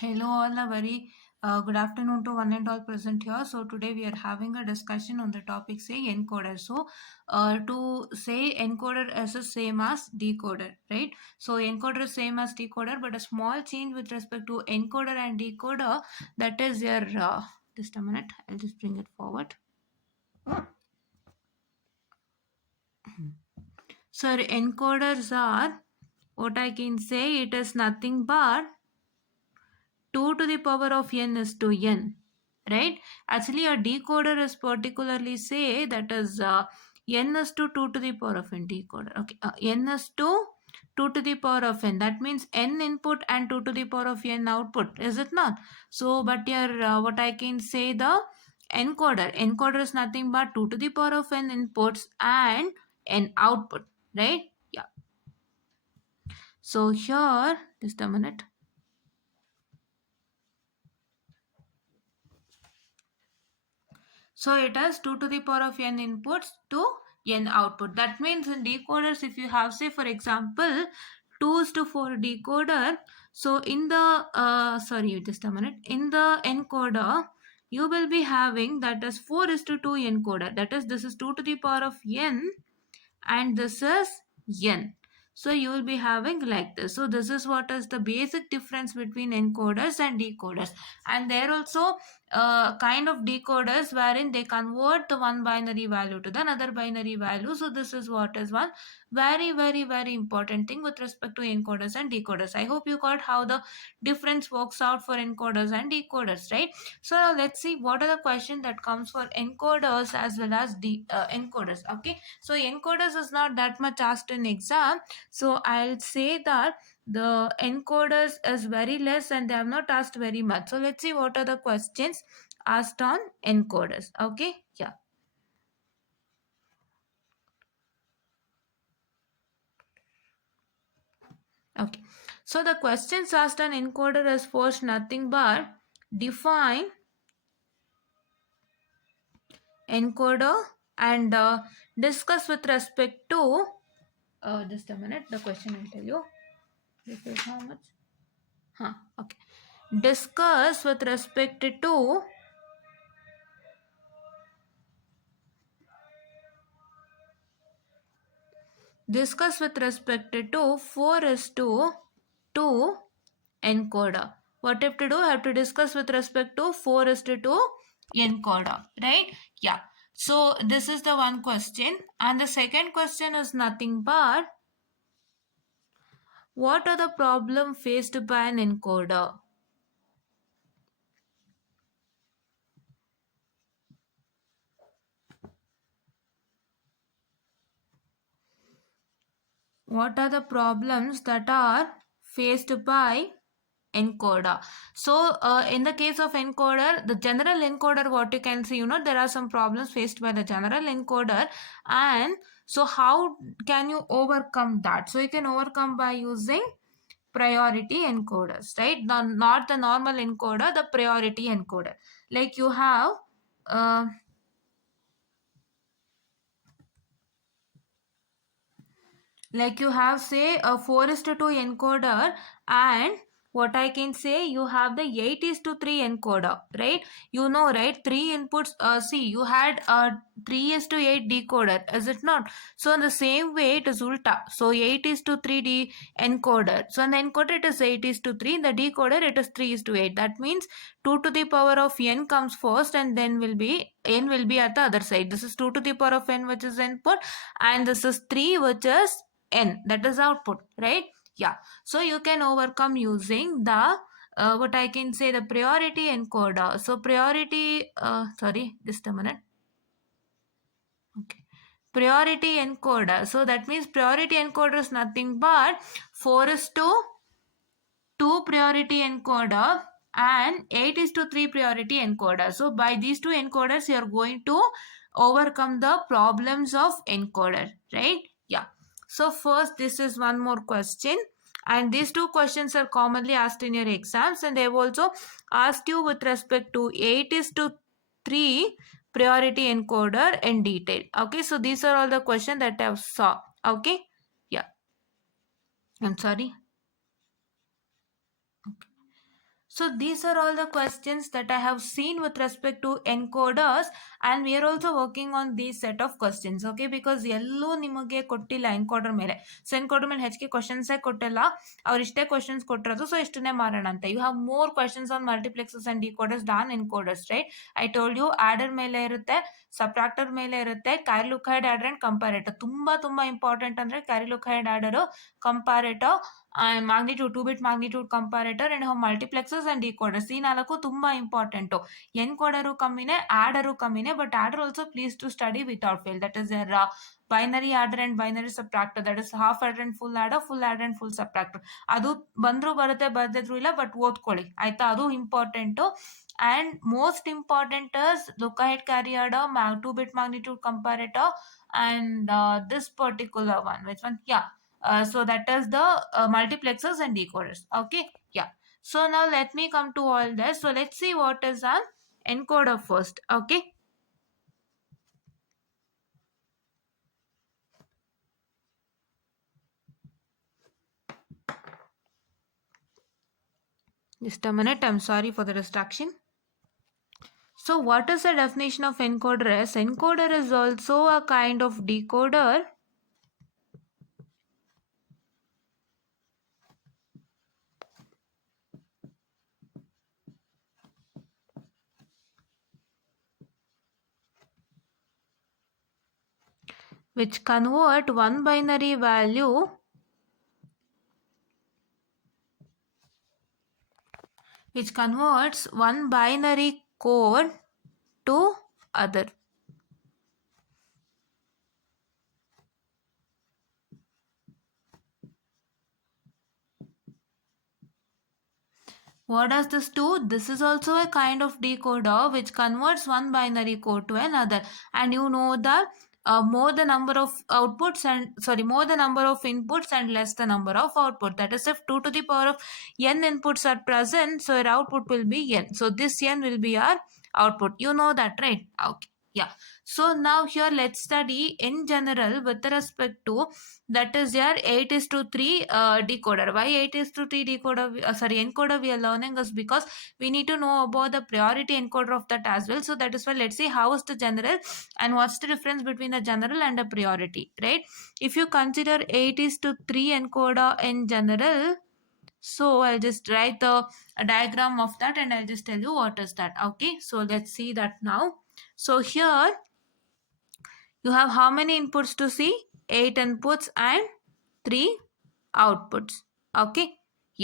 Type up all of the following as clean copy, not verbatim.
Hello, all. A very good afternoon to one and all present here. So today we are having a discussion on the topic say encoder. So to say encoder is the same as decoder, right? So encoder is same as decoder, but a small change with respect to encoder and decoder. That is your just a minute. I'll just bring it forward. So encoders are what I can say. It is nothing but 2 to the power of n is to n, right? Actually a decoder is particularly say that is n is to 2 to the power of n decoder. Okay, n is to 2 to the power of n, that means n input and 2 to the power of n output, is it not? So but here what I can say, the encoder is nothing but 2 to the power of n inputs and n output, right? Yeah. So here just a minute. So it has 2 to the power of n inputs to n output. That means in decoders, if you have, say, for example, 2 is to 4 decoder. So in the, sorry, just a minute. In the encoder, you will be having that is 4 is to 2 encoder. That is, this is 2 to the power of n and this is n. So you will be having like this. So this is what is the basic difference between encoders and decoders. And there also kind of decoders wherein they convert the one binary value to the another binary value. So this is what is one very important thing with respect to encoders and decoders. I hope you got how the difference works out for encoders and decoders, right? So now let's see what are the questions that comes for encoders as well as encoders. Okay, so encoders is not that much asked in exam, so I'll say that the encoders is very less and they have not asked very much. So let's see what are the questions asked on encoders. Okay, yeah. Okay, so the questions asked on encoder is first nothing but define encoder and discuss with respect to just a minute, the question I'll tell you. This is how much? Okay. Discuss with respect to with respect to 4 is to 2 encoder. What have to do? I have to discuss with respect to 4 is to 2 encoder, right? Yeah. So this is the one question, and the second question is nothing but what are the problem faced by an encoder? What are the problems that are faced by encoder? So in the case of encoder, the general encoder, what you can see, there are some problems faced by the general encoder, and so how can you overcome that? So you can overcome by using priority encoders, right? Not the normal encoder, the priority encoder. Like you have say a 4 is to 2 encoder, and what I can say, you have the 8 is to 3 encoder, right? Right? 3 inputs. See, you had a 3 is to 8 decoder, is it not? So in the same way, it is ulta. So 8 is to 3 encoder. So in the encoder, it is 8 is to 3. In the decoder, it is 3 is to 8. That means 2 to the power of n comes first, and then n will be at the other side. This is 2 to the power of n, which is input, and this is 3, which is n, that is output, right? Yeah. So you can overcome using the what I can say, the priority encoder. So priority sorry, just a minute. Okay, priority encoder. So that means priority encoder is nothing but 4 is to 2 priority encoder and 8 is to 3 priority encoder. So by these two encoders, you are going to overcome the problems of encoder, right? Yeah. So first, this is one more question, and these two questions are commonly asked in your exams, and they have also asked you with respect to 8 is to 3 priority encoder in detail. Okay, so these are all the questions that I have saw. Okay, yeah. I'm sorry. So these are all the questions that I have seen with respect to encoders, and we are also working on these set of questions. Okay, because ಎಲ್ಲೂ ನಿಮಗೆ ಕೊಟ್ಟಿಲ್ಲ encoder ಮೇಲೆ. So encoder ಮೇಲೆ ಹೆಚ್ಚಿಗೆ ಕ್ವಶನ್ಸೇ ಕೊಟ್ಟಿಲ್ಲ, ಅವ್ರು ಇಷ್ಟೇ questions ಕೊಟ್ಟಿರೋದು. ಸೊ ಇಷ್ಟನ್ನೇ ಮಾಡೋಣ ಅಂತ. You have more questions on multiplexers and decoders than encoders, right? I told you adder ಮೇಲೆ ಇರುತ್ತೆ, ಸಬ್ಟ್ರಾಕ್ಟರ್ ಮೇಲೆ ಇರುತ್ತೆ, ಕ್ಯಾರಿಲುಕೈಡ್ ಆಡರ್ ಅಂಡ್ ಕಂಪಾರೇಟರ್. ತುಂಬಾ ಇಂಪಾರ್ಟೆಂಟ್ ಅಂದ್ರೆ carry lookahead adder, comparator and magnitude 2-bit magnitude comparator and multiplexers and decoders. ಈ ನಾಲ್ಕು ತುಂಬಾ important. ಎನ್ಕೋಡರು ಕಮ್ಮಿನೇ, ಆಡರು ಕಮ್ಮಿನೇ, but adder also please to study without fail. That is your binary adder and binary subtractor, that is half adder and full adder and full subtractor. ಅದು ಬಂದ್ರು ಬರುತ್ತೆ, ಬರ್ದಿದ್ರು ಇಲ್ಲ, but ಓದ್ಕೊಳ್ಳಿ ಆಯ್ತಾ, ಅದು important. and most important is look ahead carry adder, 2-bit magnitude comparator, and this particular one, which one? Yeah, so that is the multiplexers and decoders. Okay, yeah. So now let me come to all this. So let's see what is an encoder first. Okay, just a minute, I'm sorry for the distraction. So what is the definition of encoder? Is encoder is also a kind of decoder which convert one binary value which converts one binary code to other. What does this do? This is also a kind of decoder which converts one binary code to another. And you know that more the number of outputs and more the number of inputs and less the number of output. That is, if 2 to the power of n inputs are present, so your output will be n. So this n will be our output. You know that, right? Okay. Yeah. So now here let's study in general with respect to, that is your 8:3 decoder. Why 8:3 decoder? Encoder we are learning is because we need to know about the priority encoder of that as well. So that is why let's see how is the general and what's the difference between the general and the priority, right? If you consider 8:3 encoder in general, so I'll just write the diagram of that and I'll just tell you what is that. Okay, so let's see that now. So here you have how many inputs to see? 8 inputs and 3 outputs. Okay,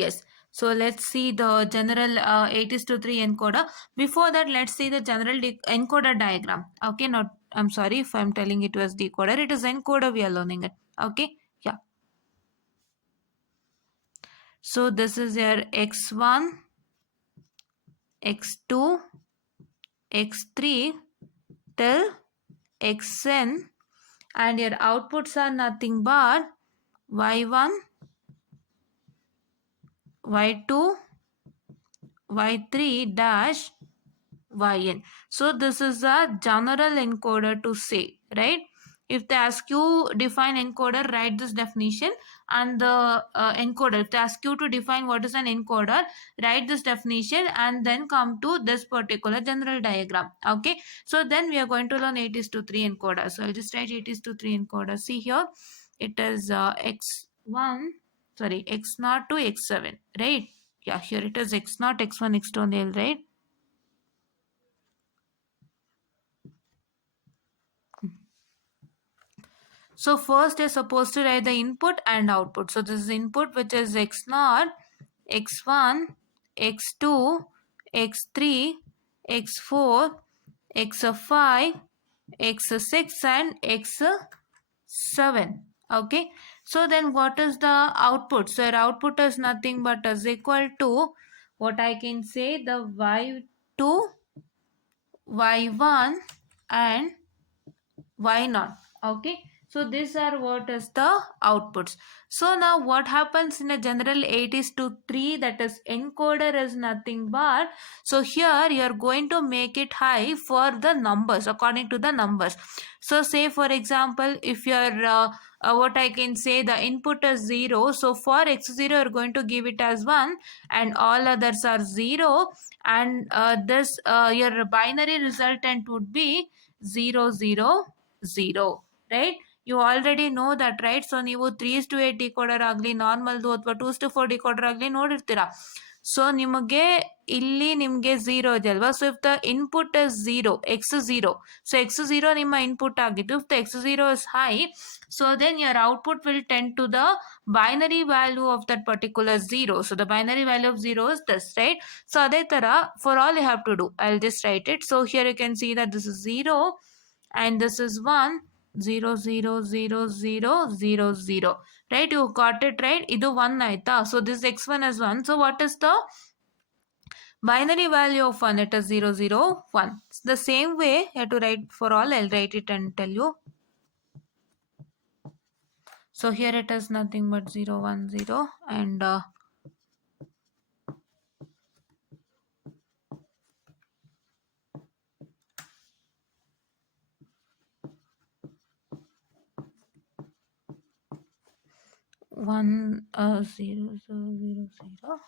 yes. So let's see the general 8:3 encoder. Before that, let's see the general encoder diagram. Okay, not, I'm sorry if I'm telling it was decoder. It is encoder we are learning it. Okay, yeah. So this is your x1, x2, x3 till xn, and your outputs are nothing but y1, y2, y3 dash yn. So this is a general encoder to say, right? If they ask you define encoder, write this definition, and the encoder, if they ask you to define what is an encoder, write this definition and then come to this particular general diagram. Okay, so then we are going to learn 8:3 encoder. So I'll just write 8:3 encoder. See here, it is x1, sorry, x0 to x7, right? Yeah, here it is x0, x1, x2 on the L, right? So first you're supposed to write the input and output. So this is input, which is x0, x1, x2, x3, x4, x5, x6 and x7. Okay. So then what is the output? So your output is nothing but is equal to, what I can say, the y2, y1 and y0. Okay. So these are what is the outputs. So now what happens in a general 8:3, that is encoder is nothing but, so here you are going to make it high for the numbers according to the numbers. So say for example, if your what I can say, the input is 0. So for x0 you're going to give it as 1 and all others are 0, and this your binary resultant would be 0 0 0, right? You already know that, right? So ನೀವು 3:8 decoder ಆಗಲಿ ನಾರ್ಮಲ್ದು ಅಥವಾ 2:4 decoder ಆಗಲಿ ನೋಡಿರ್ತೀರಾ. So ನಿಮಗೆ ಇಲ್ಲಿ ನಿಮಗೆ 0 ಇದೆ ಅಲ್ವಾ? So if the input is 0, x0, so x0 ನಿಮ್ಮ ಇನ್ಪುಟ್ ಆಗಿದ್ದು, if the x0 is high, so then your output will tend to the binary value of that particular 0. So the binary value of 0 is this, right? So ಅದೇ ತರ for all you have to do, I'll just write it. So here you can see that this is 0 and this is 1, 0 0 0 0 0 0, right? You got it, right? Idu 1 aita. So this x1 is 1. So what is the binary value of 1? It is 0 0 1. The same way you have to write for all. I'll write it and tell you. So here it is nothing but 0 1 0 and 1 0 0 0 0.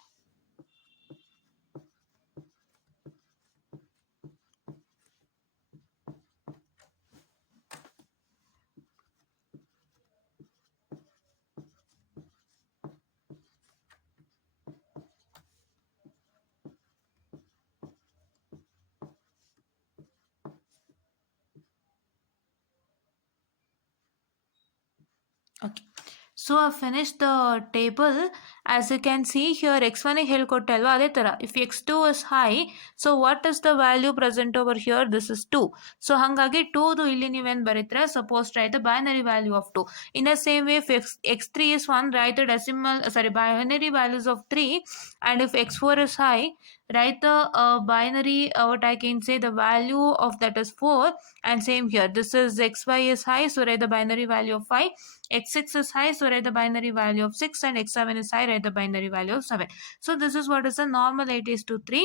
Okay. So I finished the table. As you can see here, x1 ಹೇಳ್ಕೊಟ್ಟಲ್ವಾ ಅದೇ ತರ. If x2 is high, so what is the value present over here? This is 2. So ಹಾಗಾಗಿ 2 ಇಲ್ಲಿ ನೀವೇನು ಬರೀತೀರಾ? Suppose write the binary value of 2. In the same way, if x3 is 1, write the binary values of 3. And if x4 is high, write the binary, what I can say, the value of that is 4. And same here, this is xy is high, so write the binary value of 5. x6 is high, so write the binary value of 6, and x7 is high, write the binary value of 7. So this is what is the normal 8:3,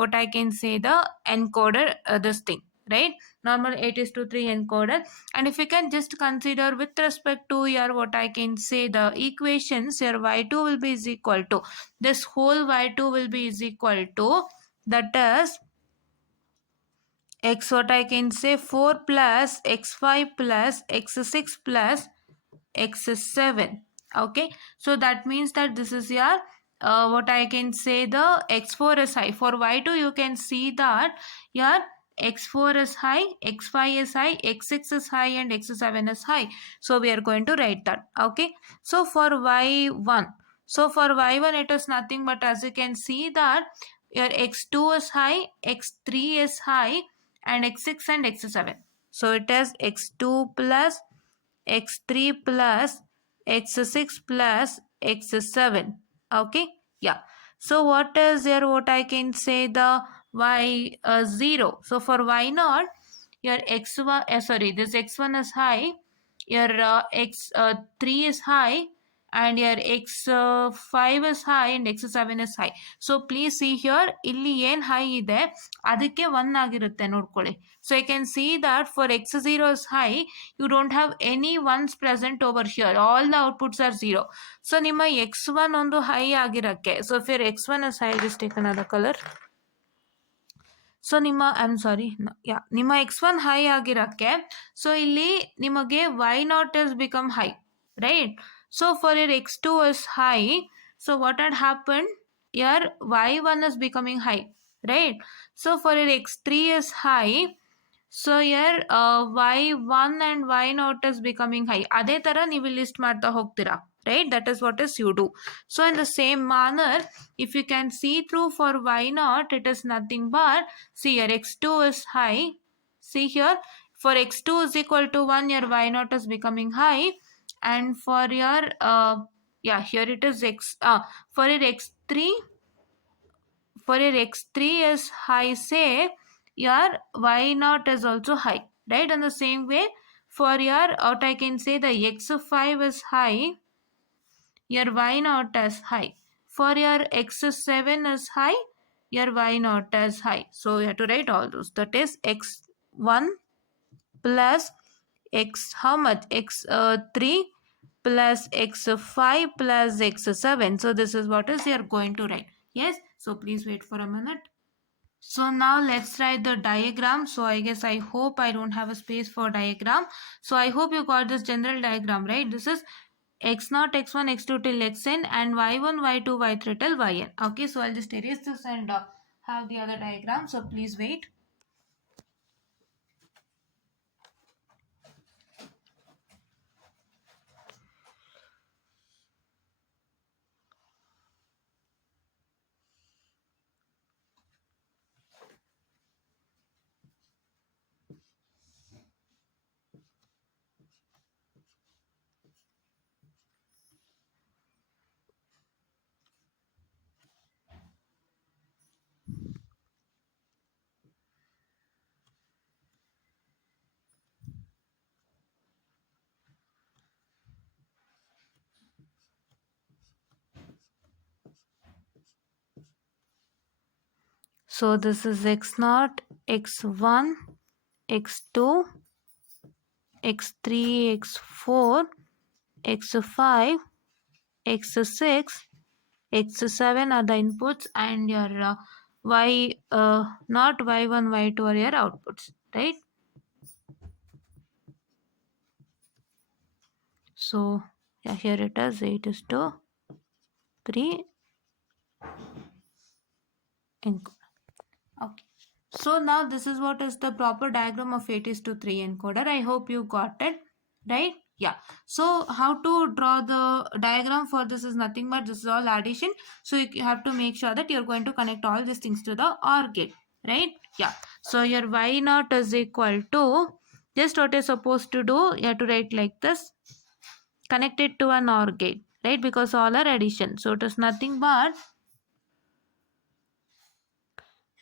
what I can say, the encoder, this thing, right? Normal 8:3 encoder. And if you can just consider with respect to your, what I can say, the equations, your y2 will be is equal to, this whole y2 will be is equal to, that is x, what I can say, 4 plus x5 plus x6 plus x7. Okay, so that means that this is your what I can say, the x4 is high. For y2 you can see that your x4 is high, x5 is high, x6 is high, and x7 is high. So we are going to write that. Okay, so for y1, so for y1 it is nothing but, as you can see, that your x2 is high, x3 is high, and x6 and x7. So it is x2 plus x3 plus x6 plus x7. Okay, yeah. So what is your, what I can say, the y0? So for y0, your x1, sorry, this x1 is high, your x3 is high, and your x5 is high, and x7 is high. So please see here, ಇಲ್ಲಿ ಏನು high ಇದೆ ಅದಕ್ಕೆ 1 ಆಗಿರುತ್ತೆ ನೋಡ್ಕೊಳ್ಳಿ. So you can see that for x0 is high, you don't have any ones present over here. All the outputs are 0. So ನಿಮ್ಮ x1 ಒಂದು high ಆಗಿರಕ್ಕೆ, so if your x1 is high, just take another color. So ನಿಮ್ಮ x1 high ಆಗಿರಕ್ಕೆ, so ಇಲ್ಲಿ ನಿಮಗೆ y0 is become high, right? So for your x2 is high, so what had happened, your y1 is becoming high, right? So for your x3 is high, so here y1 and y0 is becoming high. ಅದೇ ತರ ನೀವು list ಮಾಡ್ತಾ ಹೋಗ್ತೀರಾ, right? That is what is you do. So in the same manner, if you can see through for y0, it is nothing but, see here, x2 is high. See here, for x2 is equal to 1, your y0 is becoming high. And for your here it is for your x3, for your x3 is high, say your y0 is also high, right? In the same way, for your, what I can say, the x5 is high, your y0 is high. For your x7 is high, your y0 is high. So you have to write all those. That is x1 plus x, how much? x3 plus x5 plus x7. So this is what is you are going to write. Yes. So please wait for a minute. So now let's write the diagram. So I hope I don't have a space for diagram. So I hope you got this general diagram, right? This is x0, x1, x2 till xn and y1, y2, y3 till yn. Okay, so I'll just erase this and have the other diagram. So please wait. So this is x0, x1, x2, x3, x4, x5, x6, x7 are the inputs and your y not y1, y2 are your outputs, right? So yeah, here it is 8 is to 3 encoder. Okay. So now this is what is the proper diagram of 8 is to 3 encoder. I hope you got it, right? Yeah. So how to draw the diagram for this is nothing but this is all addition. So you have to make sure that you're going to connect all these things to the OR gate, right? Yeah. So your y naught is equal to, just what you're supposed to do, you have to write like this, connect it to an OR gate, right? Because all are addition. So it is nothing but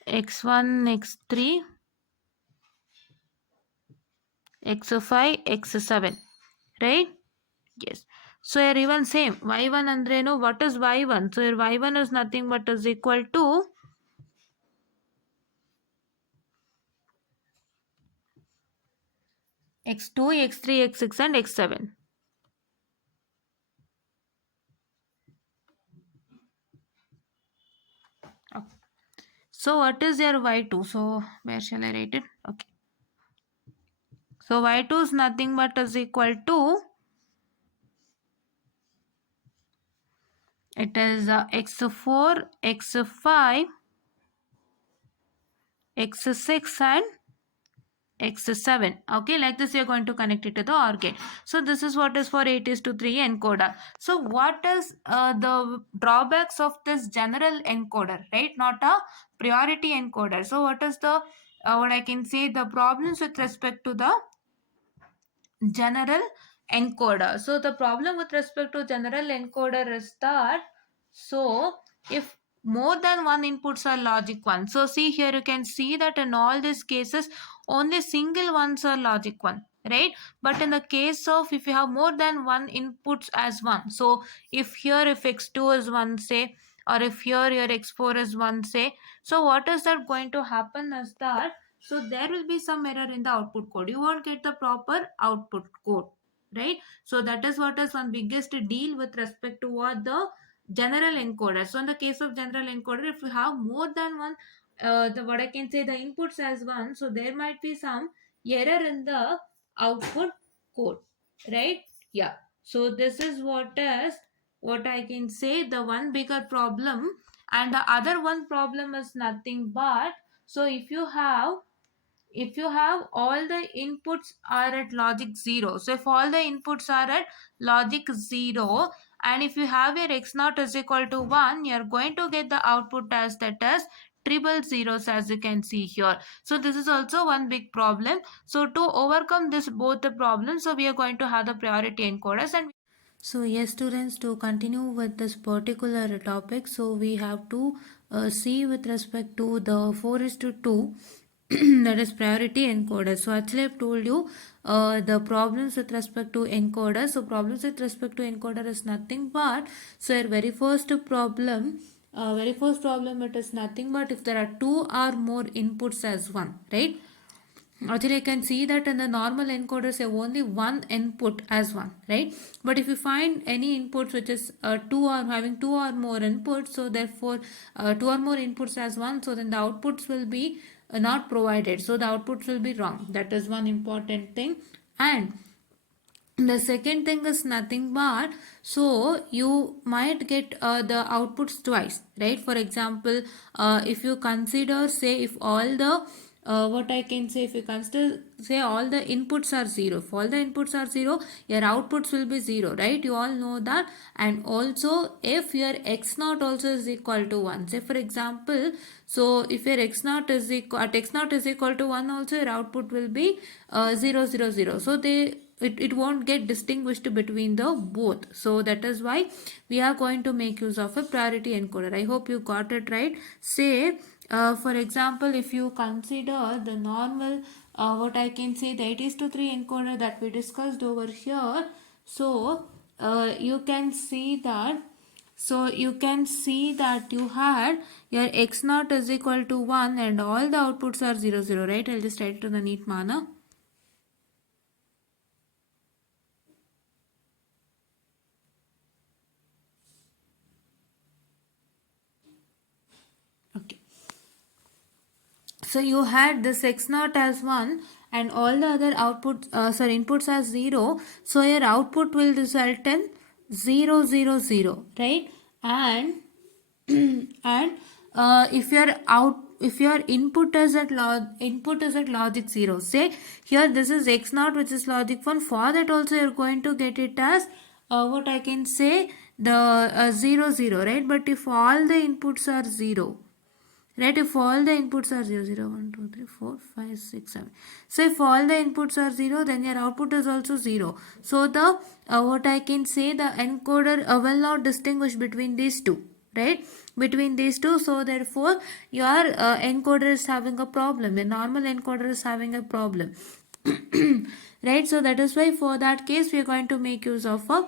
x1, x3, x5, x7, right? Yes. So here even same y1 andreno, what is y1? So here y1 is nothing but is equal to x2, x3, x6 and x7. Okay. So what is your y2? So where shall I write it? Okay. So y2 is nothing but is equal to, it is x4, x5, x6 and x7. Okay, like this you're going to connect it to the OR gate. So this is what is for 8 is to 3 encoder. So what is the drawbacks of this general encoder, right? Not a priority encoder. So what is the what I can say the problems with respect to the general encoder? So the problem with respect to general encoder is that, so if more than one inputs are logic 1, so see here you can see that in all these cases only single ones are logic 1, right? But in the case of if you have more than one inputs as 1, so if here if x2 is 1 say, or if here your x4 is 1 say, so what is that going to happen is that, so there will be some error in the output code. You won't get the proper output code, right? So that is what is one biggest deal with respect to what the general encoder. So in the case of general encoder, if you have more than one, the what I can say the inputs as one, so there might be some error in the output code, right? Yeah. So this is what I can say the one bigger problem, and the other one problem is nothing but, so if you have all the inputs are at logic 0, so if all the inputs are at logic 0 and if you have your x naught is equal to 1, you are going to get the output as that as triple zeros, as you can see here. So this is also one big problem. So to overcome this both the problems, so we are going to have the priority encoders. And so yes students, to continue with this particular topic, so we have to see with respect to the 4 is to 2 that is priority encoder. So actually I've told you the problems with respect to encoder. So problems with respect to encoder is nothing but, so your very first problem it is nothing but if there are two or more inputs as one, right? actually I can see that in the normal encoders have only one input as one, right? But if you find any inputs which is two or having two or more inputs, so therefore two or more inputs as one, so then the outputs will be not provided, so the outputs will be wrong. That is one important thing. And the second thing is nothing but, so you might get the outputs twice, right? For example, if you consider, say, if all the what I can say, if you consider, say, all the inputs are zero, if all the inputs are zero, your outputs will be zero, right? You all know that. And also if your x naught also is equal to 1, say for example, so if your x naught is equal, at x naught is equal to 1 also, your output will be 0 0 0. So it won't get distinguished between the both. So that is why we are going to make use of a priority encoder. I hope you got it right. Say for example, if you consider the normal what I can say, the 8:3 encoder that we discussed over here, so you can see that, so you can see that you had your x naught is equal to 1 and all the outputs are 0 0, right? I'll just write it in the neat manner. Okay. So you had this x naught as 1 and all the other outputs, inputs as 0. So your output will result in 0 0 0, right? And and if your input is at logic 0, say here this is x naught which is logic 1, for that also you're going to get it as what I can say, the 0 0, right? But if all the inputs are 0, right, if all the inputs are 0 0 1 2 3 4 5 6 7, so if all the inputs are 0, then your output is also 0. So the what I can say, the encoder will not distinguish between these two, right, between these two. So therefore your encoder is having a problem, the normal encoder is having a problem. Right, so that is why for that case we are going to make use of a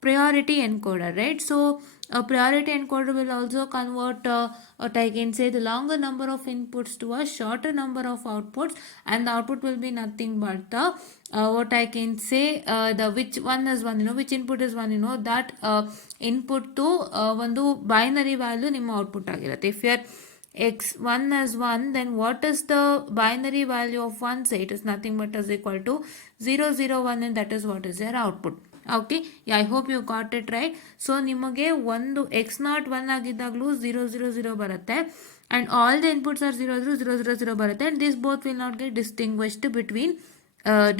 priority encoder, right? So a priority encoder will also convert what I can say, the longer number of inputs to a shorter number of outputs, and the output will be nothing but the what I can say, the which one is one, which input is one, that input to ಒಂದು binary value ನಿಮ್ಮ output ಆಗಿರುತ್ತೆ. If you're x1 as 1, then what is the binary value of 1? Say it is nothing but is equal to 0 0 1, and that is what is their output. Okay, yeah, I hope you got it right. So ನಿಮಗೆ ಒಂದು x naught 1 ಆಗಿದ್ದಾಗಲೂ 0 0 0 ಬರುತ್ತೆ, and all the inputs are 0 0 0 0 0 ಬರುತ್ತೆ, and these both will not get distinguished between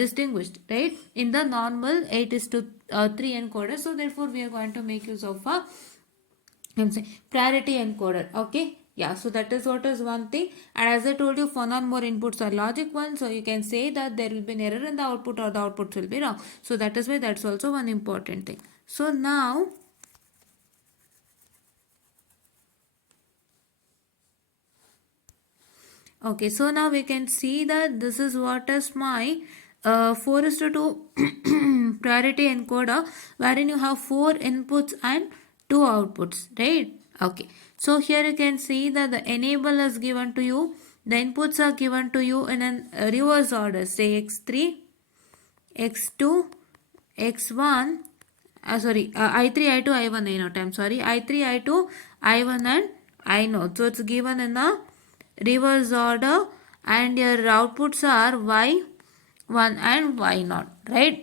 distinguished, right, in the normal 8:3 encoder. So therefore we are going to make use of a priority encoder. Okay, yeah, so that is what is one thing. And as I told you, one or more inputs are logic 1, so you can say that there will be an error in the output or the output will be wrong. So that is why that's also one important thing. So now okay, so now we can see that this is what is my 4:2 priority encoder, wherein you have 4 inputs and 2 outputs, right? Okay, so here you can see that the enable is given to you, the inputs are given to you in a reverse order, say x3, x2, x1, I3, I2, I1, I0. I'm sorry, I3, I2, I1 and I0. So it's given in a reverse order, and your outputs are y1 and y0, right?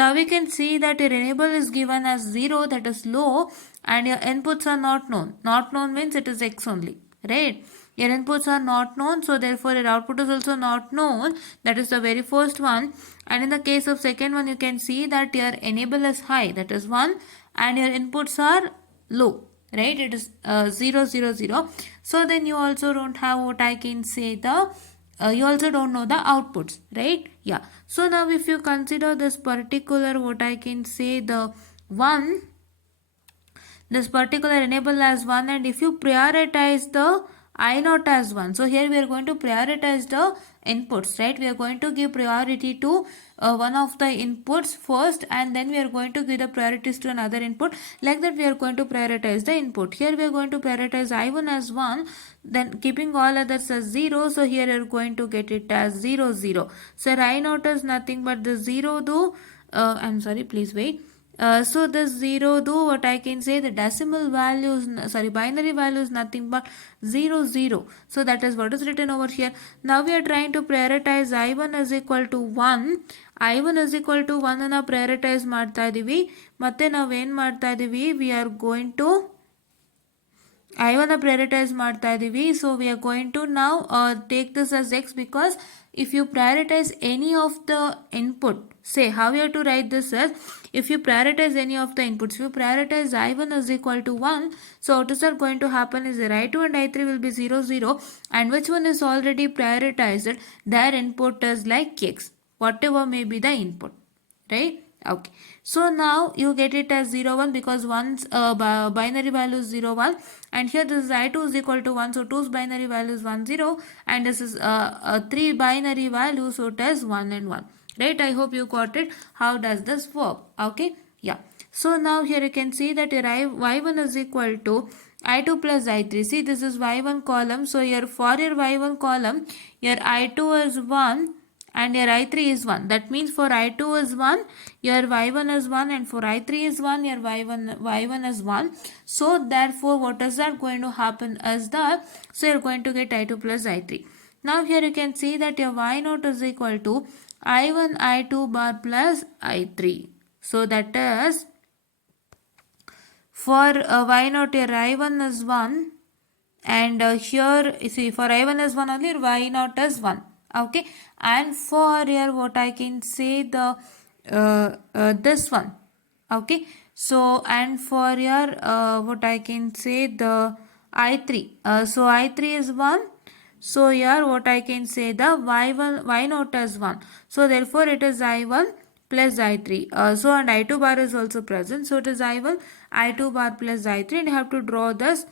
Now we can see that your enable is given as 0, that is low, and your inputs are not known. Not known means it is x only, right? Your inputs are not known, so therefore your output is also not known. That is the very first one. And in the case of second one, you can see that your enable is high, that is 1, and your inputs are low, right? It is 0 0 0. So then you also don't have what I can say, the you also don't know the outputs, right? Yeah, so now if you consider this particular what I can say, the 1, this particular enable as 1, and if you prioritize the I naught as 1. So here we are going to prioritize the inputs, right? We are going to give priority to one of the inputs first, and then we are going to give the priorities to another input. Like that we are going to prioritize the input. Here we are going to prioritize I1 as 1, then keeping all others as 0. So here we are going to get it as 0 0. So I naught is nothing but the 0 though. I'm sorry, please wait. So the 0 though, what I can say, the decimal values, sorry, binary value is nothing but 0 0. So that is what is written over here. Now we are trying to prioritize I1 is equal to 1. I1 is equal to 1 ಅನ್ನು prioritize ಮಾಡ್ತಾ ಇದೀವಿ. ಮತ್ತೆ ನಾವು ಏನು ಮಾಡ್ತಾ ಇದೀವಿ, we are going to I1 prioritize ಮಾಡ್ತಾ ಇದೀವಿ. So we are going to now take this as x, because if you prioritize any of the input, say how you have to write this as, if you prioritize any of the inputs, if you prioritize I1 is equal to 1, so what is that going to happen is your I2 and I3 will be 0 0, and which one is already prioritized, their input is like x, whatever may be the input, right? Okay, so now you get it as 0 1, because one's binary value is 0 1, and here this is I2 is equal to 1, so 2's binary value is 1 0, and this is 3 binary value, so it is 1 and 1, right? I hope you got it. How does this work? Okay, yeah. So now here you can see that your y1 is equal to I2 plus I3. See, this is y1 column, so here for your y1 column, your I2 is 1 and your I3 is 1. That means for I2 is 1, your Y1 is 1, and for I3 is 1, your Y1 is 1. So therefore what is that going to happen is that, so you're going to get I2 plus I3. Now here you can see that your Y0 is equal to I1 I2 bar plus I3. So that is, for Y0 your I1 is 1, and here you see for I1 is 1 only, Y0 is 1. Okay, and for here what I can say, the this one. Okay, so and for here what I can say, the I3, so I3 is 1, so here what I can say, the y1 y0 is 1, so therefore it is I1 plus I3, so and I2 bar is also present, so it is I1 I2 bar plus I3, and you have to draw this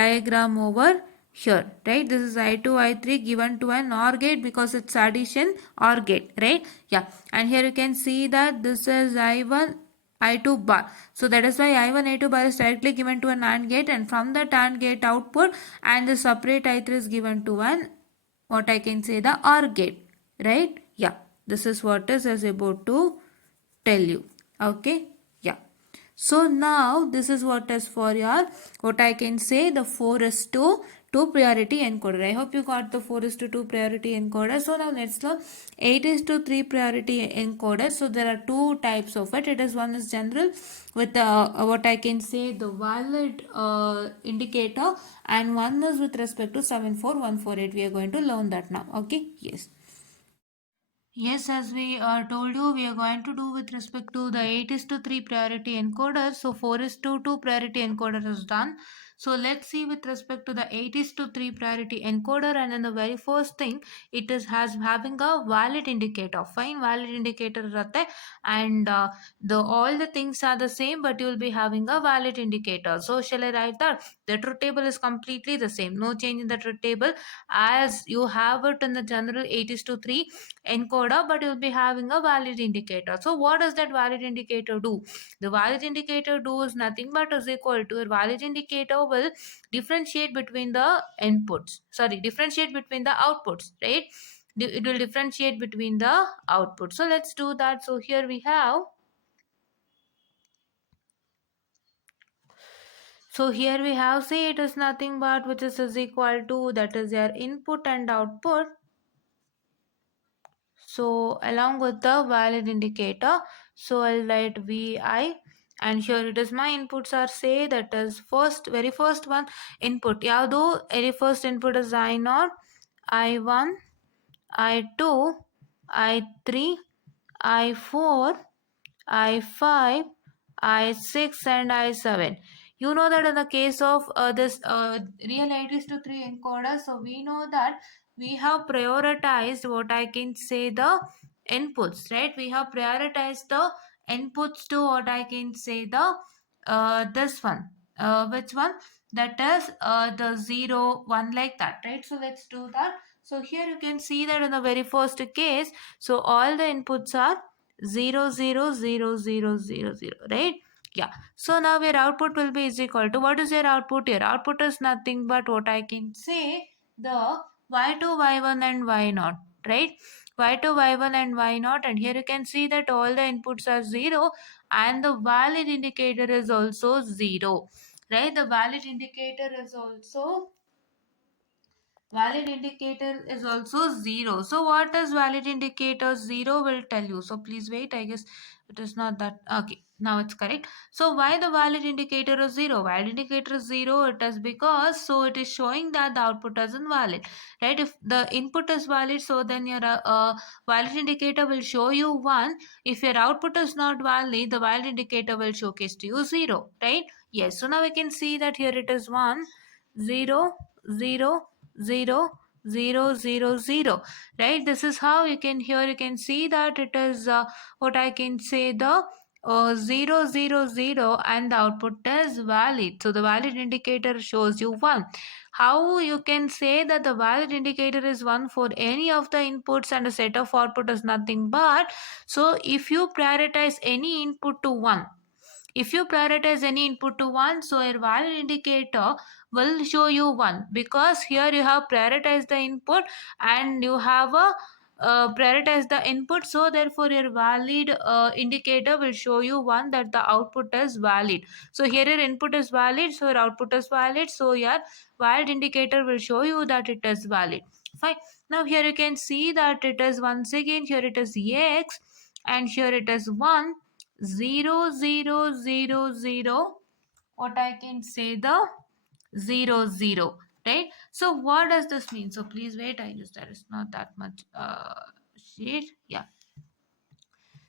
diagram over here, right? This is I2 I3 given to an OR gate, because it's addition OR gate, right? Yeah, and here you can see that this is I1 I2 bar, so that is why I1 I2 bar is directly given to an AND gate, and from that AND gate output, and the separate I3 is given to an, what I can say, the OR gate, right? Yeah, this is what is about to tell you. Okay, yeah. So now this is what is for your, what I can say, the 4:2 priority encoder. I hope you got the 4:2 priority encoder. So now let's learn 8:3 priority encoder. So there are two types of it. It is, one is general with what I can say, the valid indicator, and one is with respect to 74148. We are going to learn that now. Okay, yes. Yes, as we told you, we are going to do with respect to the 8:3 priority encoder. So 4:2 priority encoder is done. So let's see with respect to the 8:3 priority encoder, and then the very first thing, it is has having a valid indicator. Fine, valid indicator irutte, and the all the things are the same, but you will be having a valid indicator. So shall I write that? The truth table is completely the same. No change in the truth table as you have it in the general 8:3 encoder, but you'll be having a valid indicator. So what does that valid indicator do? The valid indicator do is nothing but is equal to, a valid indicator will differentiate between the inputs, sorry, differentiate between the outputs, right? It will differentiate between the outputs. So let's do that. So here we have, so here we have, say it is nothing but which is equal to, that is your input and output. So along with the valid indicator, so I'll write vi, and here it is my inputs are, say that is first, very first one input. Yado very first input is I0, I1, I2, I3, I4, I5, I6, and I7. You know that in the case of this real 8:3 encoder, so we know that we have prioritized, what I can say, the inputs, right? We have prioritized the inputs to, what I can say, the this one. Which one? that is the 0 1 like that, right? So let's do that. So here you can see that in the very first case, so all the inputs are 0 0 0 0 0 0, right? Yeah. So now your output will be is equal to, what is your output? Your output is nothing but what I can say, the y2, y1 and y0, right? Y2, y1 and y0, and here you can see that all the inputs are 0 and the valid indicator is also 0, right? The valid indicator is also 0. So what is valid indicator? 0 will tell you. So please wait. I guess it is not that. Okay, now it's correct. So why the valid indicator is 0? Valid indicator is 0. It is because, so it is showing that the output is invalid, right? If the input is valid, so then your valid indicator will show you 1. If your output is not valid, the valid indicator will showcase to you 0, right? Yes. So now we can see that here it is 1 0 0 0 0 0 0, right? This is how you can, here you can see that it is what I can say, the 0 0 0, and the output is valid, so the valid indicator shows you 1. How you can say that the valid indicator is 1 for any of the inputs and a set of output is nothing but, so if you prioritize any input to 1, if you prioritize any input to 1, so your valid indicator will show you 1, because here you have prioritized the input and you have a prioritize the input, so therefore your valid indicator will show you 1, that the output is valid. So here your input is valid, so your output is valid, so your valid indicator will show you that it is valid. Fine. Now here you can see that it is, once again, here it is x and here it is 1 0 0 0 0, what I can say, the 0 0, right? So what does this mean? So please wait, I guess there is not that much sheet. Yeah.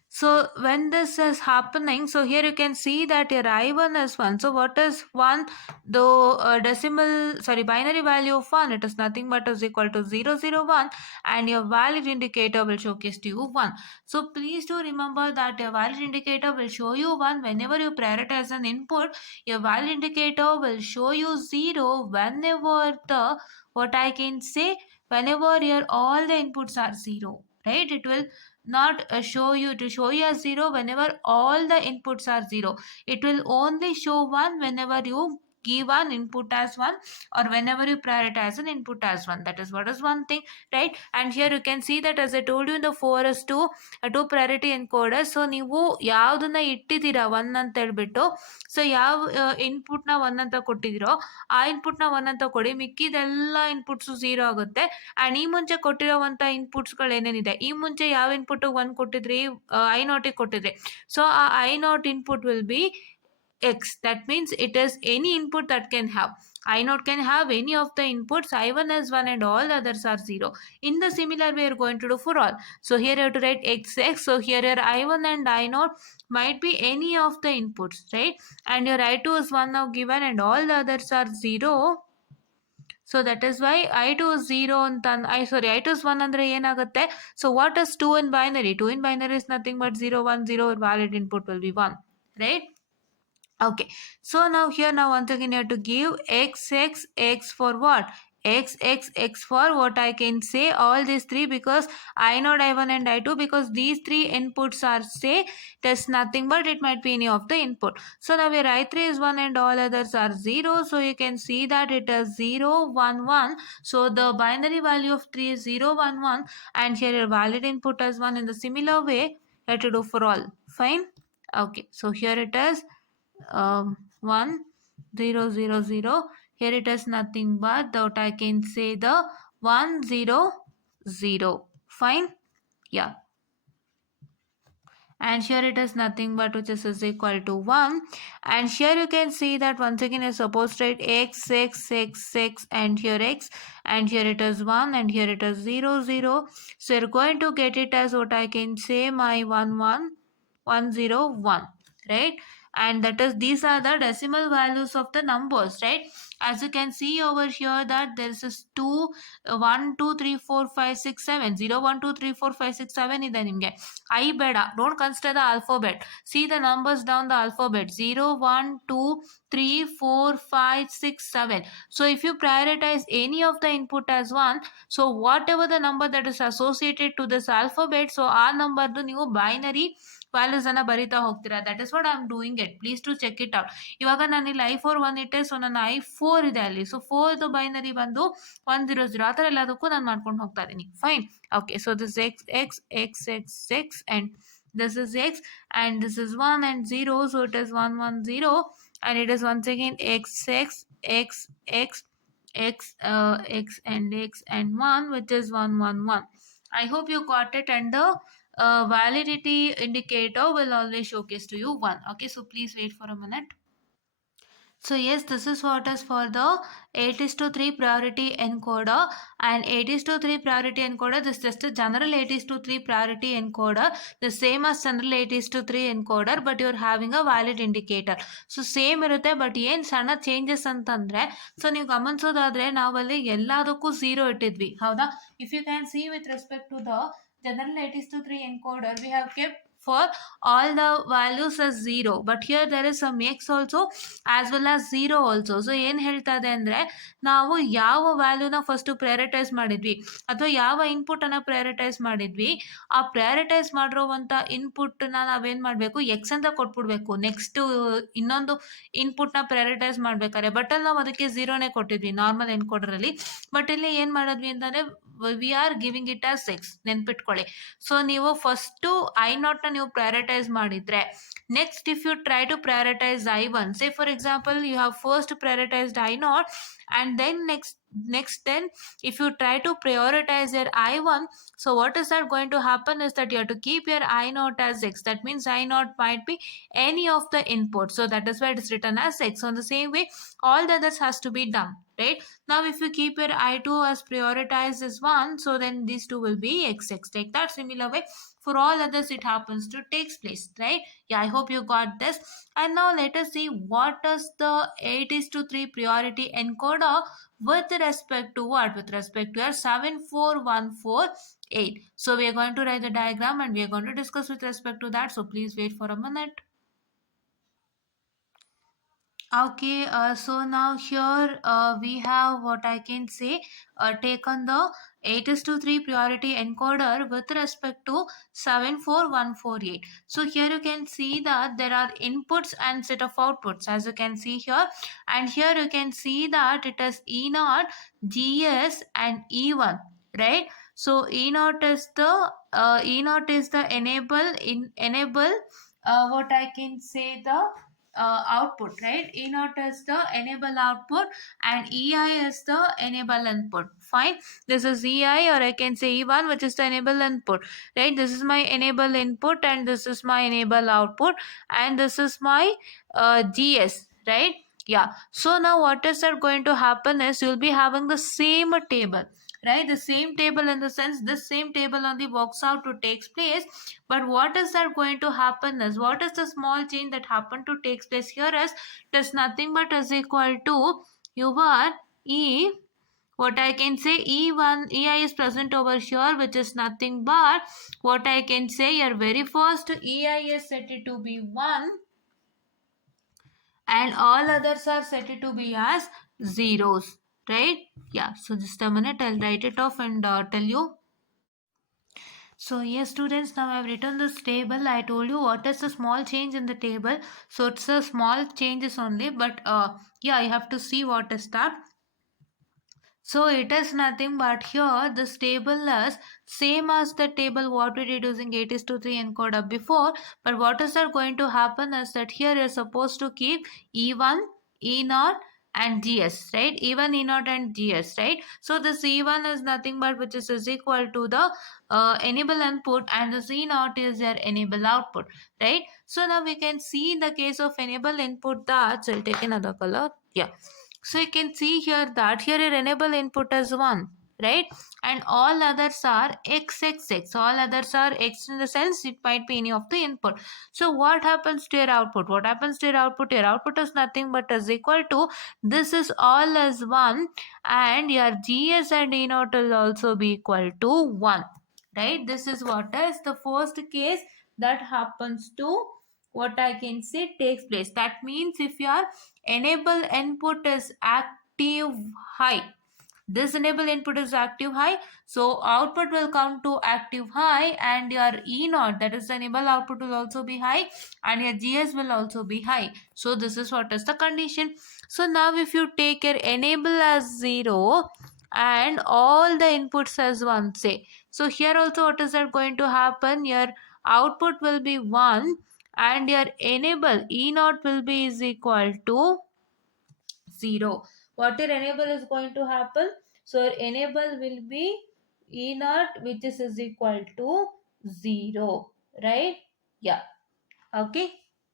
So when this is happening, so here you can see that your I1 is 1. So what is 1? The binary value of 1, it is nothing but is equal to 0 0 1, and your valid indicator will showcase to you 1. So please do remember that your valid indicator will show you 1 whenever you prioritize an input. Your valid indicator will show you 0 whenever the, what I can say, whenever your all the inputs are 0, right? It will not show you to show you as 0 whenever all the inputs are 0. It will only show 1 whenever you give an input as 1, or whenever you prioritize an input as 1. That is what is one thing, right? And here you can see that, as I told you, in the 4:2 2 priority encoders, so ನೀವು ಯಾವುದನ್ನ ಇಟ್ಟಿದ್ದೀರಾ 1 ಅಂತ ಹೇಳ್ಬಿಟ್ಟು, so ಯಾವ ಇನ್ಪುಟ್ನ 1 ಅಂತ ಕೊಟ್ಟಿದ್ದೀರೋ ಆ ಇನ್ಪುಟ್ನ 1 ಅಂತ ಕೊಡಿ, ಮಿಕ್ಕಿದೆಲ್ಲ inputs 0 ಆಗುತ್ತೆ. ಆ್ಯಂಡ್ ಈ ಮುಂಚೆ ಕೊಟ್ಟಿರೋವಂಥ ಇನ್ಪುಟ್ಸ್ಗಳು ಏನೇನಿದೆ, ಈ ಮುಂಚೆ ಯಾವ ಇನ್ಪುಟ್ 1 ಕೊಟ್ಟಿದ್ರಿ, I0 ಕೊಟ್ಟಿದ್ರಿ, ಸೊ ಆ I0 input will be x. That means it is any input that can have. I0 can have any of the inputs. I1 is 1 and all others are 0. In the similar way, we are going to do for all. So here you have to write xx. So here your I1 and I0 might be any of the inputs, right? And your I2 is 1 now given and all the others are 0. So that is why I2 is 0 ಅಂತ I2 is 1 ಅಂದ್ರೆ ಏನಾಗುತ್ತೆ? So what is 2 in binary? 2 in binary is nothing but 0 1 0. Valid input will be 1, right? Okay, so now here, now once again you have to give x for what? X for what I can say, all these three, because I0, I1 and I2, because these three inputs are, say, there's nothing but it might be any of the input. So now your I3 is 1 and all others are 0, so you can see that it is 0 1 1. So the binary value of 3 is 0 1 1, and here your valid input as 1. In the similar way you have to do for all. Fine. Okay, so here it is 1 0 0 0. Here it is nothing but that I can say, the 1 0 0. Fine. Yeah. And here it is nothing but which is equal to 1. And here you can see that once again you're supposed to write x, and here x, and here it is 1, and here it is 0 0. So you're going to get it as what I can say, my 1 1 1 0 1, right? and that is, these are the decimal values of the numbers, right? As you can see over here that there is 2 1 2 3 4 5 6 7 0 1 2 3 4 5 6 7 ಇದೆ ನಿಮಗೆ. I ಬೇಡ, don't consider the alphabet. See the numbers down the alphabet: 0 1 2 3 4 5 6 7. So if you prioritize any of the input as 1, so whatever the number that is associated to this alphabet, so ಆ ನಂಬರ್ದು ನೀವು binary values ಅನ್ನ ಬರಿತಾ ಹೋಗ್ತೀರಾ. That is what I am doing it. Please to check it out. ಇವಾಗ ನಾನು ಇಲ್ಲಿ I4 1 ಇಟ್ಟೆ, so ನನ್ನ I4 ಇದೆ ಅಲ್ಲಿ. ಸೊ 4 ಬೈನರಿ ಬಂದು 100 ಆ ಥರ ಎಲ್ಲದಕ್ಕೂ ನಾನು ಮಾಡ್ಕೊಂಡು ಹೋಗ್ತಾ ಇದ್ದೀನಿ. Fine. Okay, so this x x x x x and this is x and this is 1 and 0, so it is 1 1 0 and it is once again x x x x x x and 1, which is 1 1 1. I hope you got it, and the validity indicator will always showcase to you 1. Okay, so please wait for a minute. So yes, this is what is for the 8:3 priority encoder, and 8:3 priority encoder, this is just a general 8:3 priority encoder, the same as general 8:3 encoder, but you're having a valid indicator. So same ಇರುತ್ತೆ, but ಏನು ಸಣ್ಣ changes ಅಂತಂದರೆ, so ನೀವು ಗಮನಿಸೋದಾದರೆ ನಾವಲ್ಲಿ ಎಲ್ಲದಕ್ಕೂ 0 ಇಟ್ಟಿದ್ವಿ, ಹೌದಾ? If you can see with respect to the general 8:3 encoder, we have kept for all the values as 0, but here there is some x also as well as 0 also. So ಏನು ಹೇಳ್ತಾ ಇದೆ ಅಂದರೆ, ನಾವು ಯಾವ ವ್ಯಾಲ್ಯೂನ ಫಸ್ಟು ಪ್ರಯಾರಿಟೈಸ್ ಮಾಡಿದ್ವಿ ಅಥವಾ ಯಾವ ಇನ್ಪುಟನ್ನು prioritise ಮಾಡಿದ್ವಿ, ಆ ಪ್ರಯಾರಿಟೈಸ್ ಮಾಡಿರೋವಂಥ ಇನ್ಪುಟ್ನ ನಾವೇನು ಮಾಡಬೇಕು, ಎಕ್ಸ್ ಅಂತ ಕೊಟ್ಬಿಡ್ಬೇಕು ನೆಕ್ಸ್ಟು ಇನ್ನೊಂದು ಇನ್ಪುಟ್ನ ಪ್ರಯಾರಿಟೈಸ್ ಮಾಡ್ಬೇಕಾದ್ರೆ. ಬಟ್ ಅಲ್ಲಿ ನಾವು ಅದಕ್ಕೆ 0ನೇ ಕೊಟ್ಟಿದ್ವಿ ನಾರ್ಮಲ್ ಎನ್ಕೋಡರಲ್ಲಿ. ಬಟ್ ಇಲ್ಲಿ ಏನು ಮಾಡಿದ್ವಿ ಅಂತಂದರೆ, we are giving it as X, ನೆನ್ಪಿಟ್ಕೊಳ್ಳಿ. ಸೊ ನೀವು ಫಸ್ಟು I0ನ ನೀವು ಪ್ರಯಾರಿಟೈಸ್ ಮಾಡಿದರೆ, next if you try to prioritise I1, say for example you have first prioritized I0 and then next then if you try to prioritize your I1, so what is that going to happen is that you have to keep your I0 as x. That means I0 might be any of the inputs, so that is why it is written as x. So in the same way all the others has to be done, right? Now if you keep your I2 as prioritized as 1, so then these two will be x x. Like that similar way for all others it happens to takes place, right? Yeah, I hope you got this. And now let us see what is the 8:3 priority encoder with respect to what? With respect to your 74148. So we are going to write the diagram and we are going to discuss with respect to that. So please wait for a minute. Okay, so now here we have what I can say taken the 8:3 priority encoder with respect to 74148. So here you can see that there are inputs and set of outputs, as you can see here, and here you can see that it is E0, GS and E1, right? So E0 is the enable what I can say the output, right? E0 is the enable output and EI is the enable input. Fine, this is EI, or I can say E1, which is the enable input, right? This is my enable input and this is my enable output and this is my GS, right? Yeah, so now what is that going to happen is you'll be having the same table, right? The same table in the sense this same table only works out to takes place. But what is that going to happen is, what is the small change that happened to takes place here is, it is nothing but is equal to your E, what I can say E1, EI is present over here, which is nothing but what I can say your very first EI is set to be 1 and all others are set to be as zeros, right? Yeah, so just a minute, I'll write it off and tell you. So yes students, now I have written this table. I told you what is the small change in the table, so it's a small changes only, but yeah, you have to see what is that. So it is nothing but here this table is same as the table what we did using 8:3 encoder before, but what is that going to happen is that here you're supposed to keep E1, E0 and GS, right? E1, E0 and GS, right? So this E1 is nothing but which is equal to the enable input and this E0 is their enable output, right? So now we can see in the case of enable input that, so I'll take another color. Yeah, so you can see here that here your enable input is 1, right? And all others are XXX. All others are X in the sense it might be any of the input. So what happens to your output? What happens to your output? Your output is nothing but is equal to this is all as 1, and your GS and E naught will also be equal to 1, right? This is what is the first case that happens to what I can say takes place. That means if your enable input is active high, this enable input is active high, so output will come to active high, and your E naught, that is the enable output, will also be high, and your GS will also be high. So this is what is the condition. So now if you take your enable as 0 and all the inputs as 1, say, so here also what is that going to happen? Your output will be 1 and your enable E naught will be is equal to 0. What your enable is going to happen? So your enable will be E naught, which is equal to 0, right? Yeah. Okay.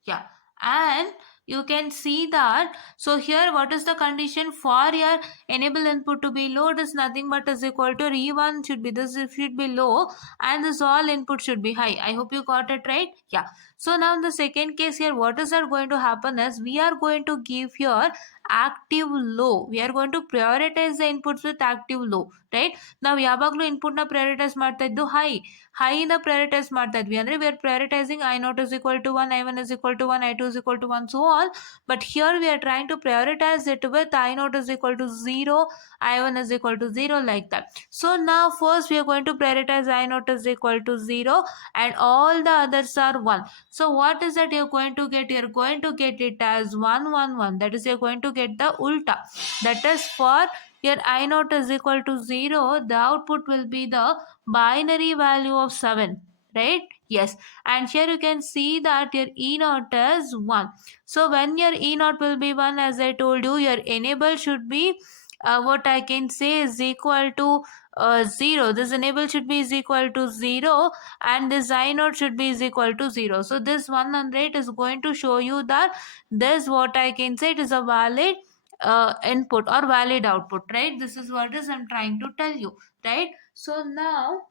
Yeah. And you can see that, so here what is the condition for your enable input to be low? It is nothing but is equal to E1 should be, this should be low, and this all input should be high. I hope you got it right. Yeah. So now in the second case here, what is that going to happen is we are going to give here active low. We are going to prioritize the inputs with active low, right? Now ಯಾವಾಗಲೂ input ನ prioritize ಮಾಡ್ತಾ ಇದ್ದು high ನ prioritize ಮಾಡ್ತಾ ಇದ್ವಿ ಅಂದ್ರೆ we are prioritizing I naught is equal to 1, I1 is equal to 1, I2 is equal to 1, so on. But here we are trying to prioritize it with I naught is equal to 0, I1 is equal to 0, like that. So now first we are going to prioritize I naught is equal to 0 and all the others are 1. So what is that you're going to get? You're going to get it as 1 1 1. That is, you're going to get the ulta. That is, for your I naught is equal to 0, the output will be the binary value of 7, right? Yes. And here you can see that your E naught is 1. So when your E naught will be 1, as I told you, your enable should be what I can say is equal to 0. This enable should be is equal to 0, and this I naught should be is equal to 0. So this 100 is going to show you that this, what I can say, it is a valid input or valid output, right? This is what is I'm trying to tell you, right? So now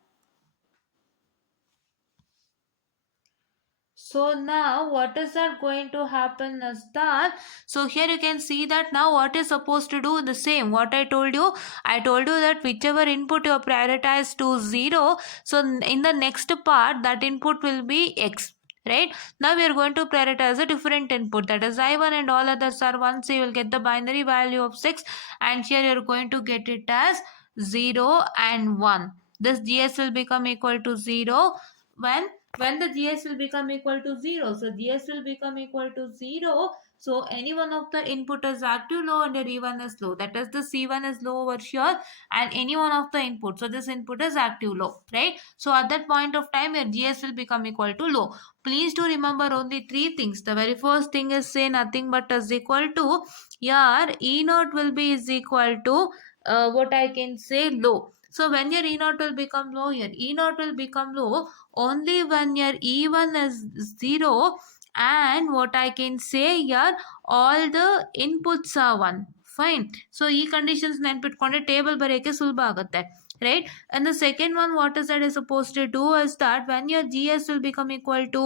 what is that going to happen is that, so here you can see that now what is supposed to do the same. What I told you that whichever input you prioritize to 0, so in the next part that input will be X, right? Now we are going to prioritize a different input, that is I1, and all others are 1, so you will get the binary value of 6, and here you are going to get it as 0 and 1. This GS will become equal to 0 when the GS will become equal to 0. So GS will become equal to 0. So any one of the input is active low and your E1 is low. That is, the C1 is low over here and any one of the input. So this input is active low, right? So at that point of time, your GS will become equal to low. Please do remember only three things. The very first thing is say nothing but is equal to your E naught will be is equal to what I can say low. So when your E naught will become low, your E naught will become low only when your E1 is 0 and what I can say here, all the inputs are 1. Fine. So ಈ conditions ನೆನ್ಪಿಟ್ಕೊಂಡ್ರೆ table ಬರೆಯೋಕೆ ಸುಲಭ ಆಗುತ್ತೆ, right? And the second one, what is that is supposed to do is that when your GS will become equal to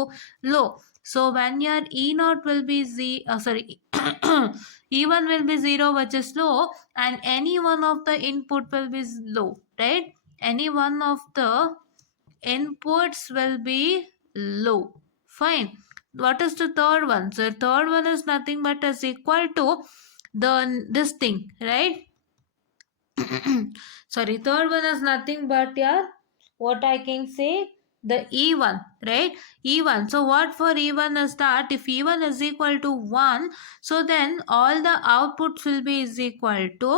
low, so when your E naught will be E1 will be 0, which is low, and any one of the input will be low, right? Any one of the inputs will be low. Fine. What is the third one? So third one is nothing but is equal to this thing, right? Sorry, third one is nothing but what I can say, the E1, right? E1. So what for E1 is that if E1 is equal to 1, so then all the outputs will be is equal to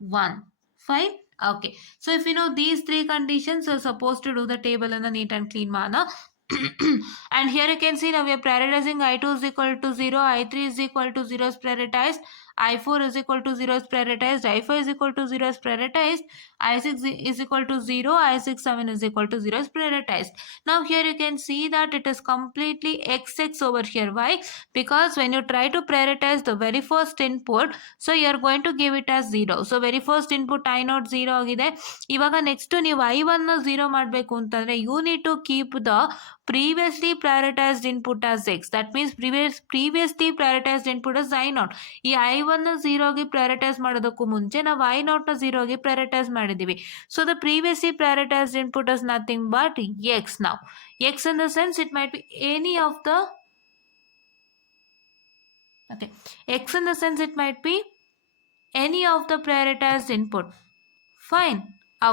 1. Fine. Okay. So if you know these three conditions, you're supposed to do the table in a neat and clean manner. And here you can see now we are prioritizing I2 is equal to 0, I3 is equal to 0 is prioritized, I4 is equal to 0 is prioritized, I5 is equal to 0 is prioritized, I6 is equal to 0, I6 7 is equal to 0 is prioritized. Now here you can see that it is completely XX over here. Why? Because when you try to prioritize the very first input, so you are going to give it as 0. So very first input I0 0 ಆಗಿದೆ. ಇವಾಗ next ನೀವು I1 0 ಮಾಡಬೇಕು ಅಂತಂದ್ರೆ you need to keep the previously prioritized input as X. That means previously prioritized input as I0. ಈ I1 0ಗೆ prioritize ಮಾಡೋದಕ್ಕೂ ಮುಂಚೆ ನಾವು I0 0ಗೆ prioritize ಮಾಡಿದ್ದೀವಿ. So the previously prioritized input is nothing but X now. X in the sense it might be any of the X in the sense it might be any of the prioritized input. Fine.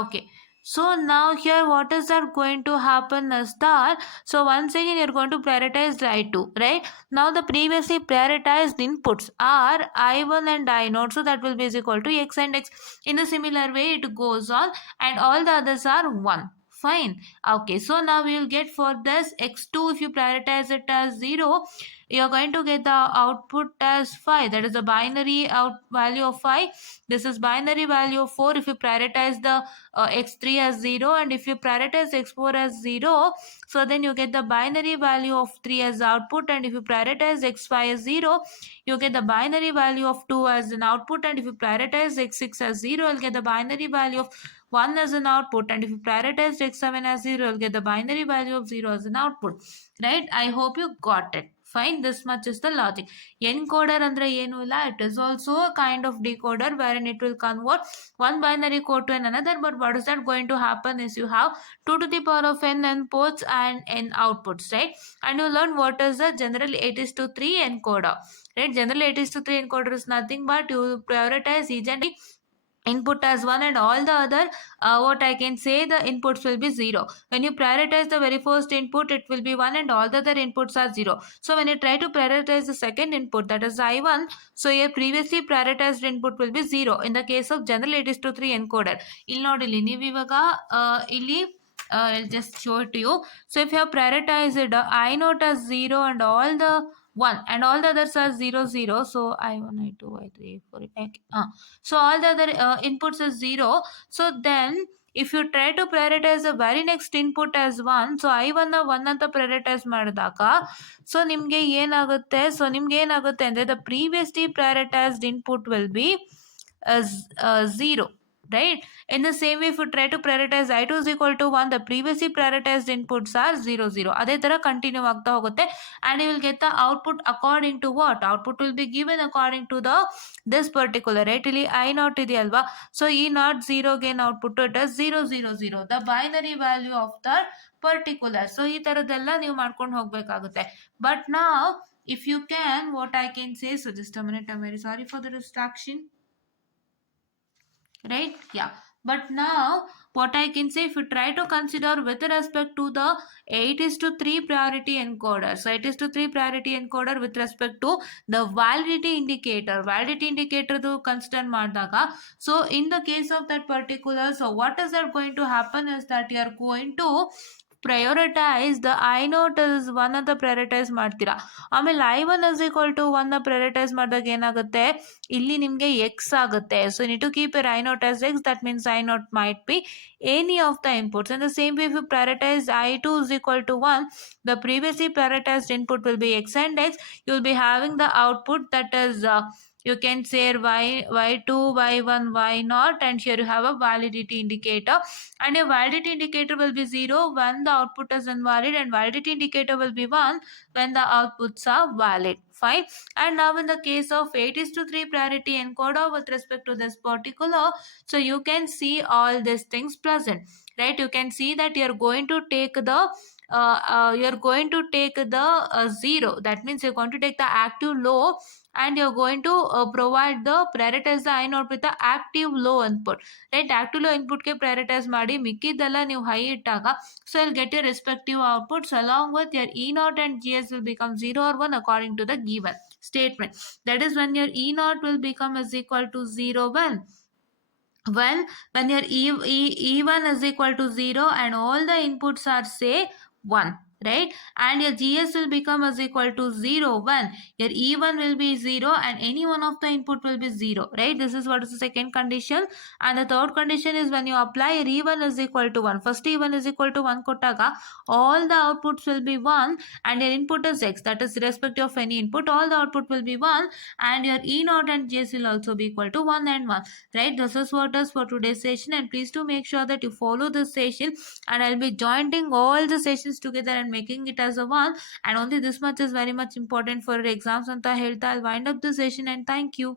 Okay. So now here what is that going to happen is that, so once again you're going to prioritize I2, right? Now the previously prioritized inputs are I1 and I0, so that will be is equal to X and X. In a similar way it goes on, and all the others are 1. Fine. Okay, so now we will get for this X2, if you prioritize it as 0, you're going to get the output as 5. That is the binary out value of 5. This is binary value of 4 if you prioritize the x3 as 0, and if you prioritize x4 as 0, so then you get the binary value of 3 as output, and if you prioritize x5 as 0, you get the binary value of 2 as an output, and if you prioritize x6 as 0, you'll get the binary value of 1 as an output, and if you prioritize x7 as 0, you'll get the binary value of 0 as an output. Right? I hope you got it. Fine, this much is the logic. Encoder andre enu illa, it is also a kind of decoder wherein it will convert one binary code to another, but what is that going to happen is you have 2 to the power of n inputs and n outputs, right? And you learn what is the general 8:3 encoder, right? General 8:3 encoder is nothing but you prioritize each and input as 1, and all the other what I can say, the inputs will be 0. When you prioritize the very first input, it will be 1 and all the other inputs are 0. So when you try to prioritize the second input, that is I1, so your previously prioritized input will be 0 in the case of general 8:3 encoder. ಇಲ್ಲಿ ನೋಡಿ, ನೀವು ಇವಾಗ ಇಲ್ಲಿ I'll just show it to you. So if you have prioritized I0 as 0 and all the 1 and all the others are 0 0, so I1 I2 I3 I4 okay. So all the other inputs is 0. So then if you try to prioritize the very next input as 1, so I1 1 ಅಂತ prioritize ಮಾಡಿದಾಗ, so ನಿಮಗೆ ಏನಾಗುತ್ತೆ, ಅಂದರೆ the previously prioritized input will be 0. Right? In the same way, if you try to prioritize I2 is equal to 1, the previously prioritized inputs are 0 0. ಅದೇ ತರ continue ಆಗ್ತಾ ಹೋಗುತ್ತೆ, and you will get the output according to what? Output will be given according to the this particular, right? ಇಲ್ಲಿ I0 ಇದೆಯಲ್ವಾ, so ಈ not 0 gain output it is 0 0 0, the binary value of that particular. So ಈ ತರದೆಲ್ಲ ನೀವು ಮಾಡ್ಕೊಂಡು ಹೋಗ್ಬೇಕಾಗುತ್ತೆ. But now if you can, what I can say, so just a minute, I'm very sorry for the distraction. Right? Yeah. But now what I can say, if you try to consider with respect to the 8:3 priority encoder, so 8:3 priority encoder with respect to the validity indicator to consider ಮಾಡಿದಾಗ, so in the case of that particular, so what is that going to happen is that you are going to prioritize the I0 is 1 ಅಂತ prioritize ಮಾಡ್ತೀರಾ. ಆಮೇಲೆ I1 is equal to 1 prioritize ಮಾಡಿದಾಗ ಏನಾಗುತ್ತೆ, ಇಲ್ಲಿ ನಿಮಗೆ x ಆಗುತ್ತೆ. So you need to keep your I0 as x. That means I0 might be any of the inputs. In the same way, if you prioritize I2 is equal to 1, the previously prioritized input will be x and x. You will be having the output that is you can say y2 y1 y0, and here you have a validity indicator, and your validity indicator will be 0 when the output is invalid, and validity indicator will be 1 when the outputs are valid. Fine. And now in the case of 8:3 priority encoder with respect to this particular, so you can see all these things present, right? You can see that you're going to take the 0. That means you're going to take the active low, and you're going to provide the prioritize the I0 with the active low input, right? Active low input ke prioritize ಮಾಡಿ ಮಿಕ್ಕಿದ್ದೆಲ್ಲ ನೀವು high ಇಟ್ಟಾಗ, so you'll get your respective outputs along with your E0 and GS will become 0 or 1 according to the given statement. That is when your E0 will become is equal to 0 when your E1 is equal to 0 and all the inputs are say 1. right? And your GS will become as equal to 0 1. Your E1 will be 0 and any one of the input will be 0, right? This is what is the second condition. And the third condition is when you apply your E1 is equal to 1. First E1 is equal to 1 kotaga, all the outputs will be 1 and your input is X, that is irrespective of any input, all the output will be 1 and your E0 and GS will also be equal to 1 and 1, right? This is what is for today's session, and please do make sure that you follow this session, and I'll be joining all the sessions together and making it as a one, and only this much is very much important for your exams and the health. I'll wind up the session and thank you.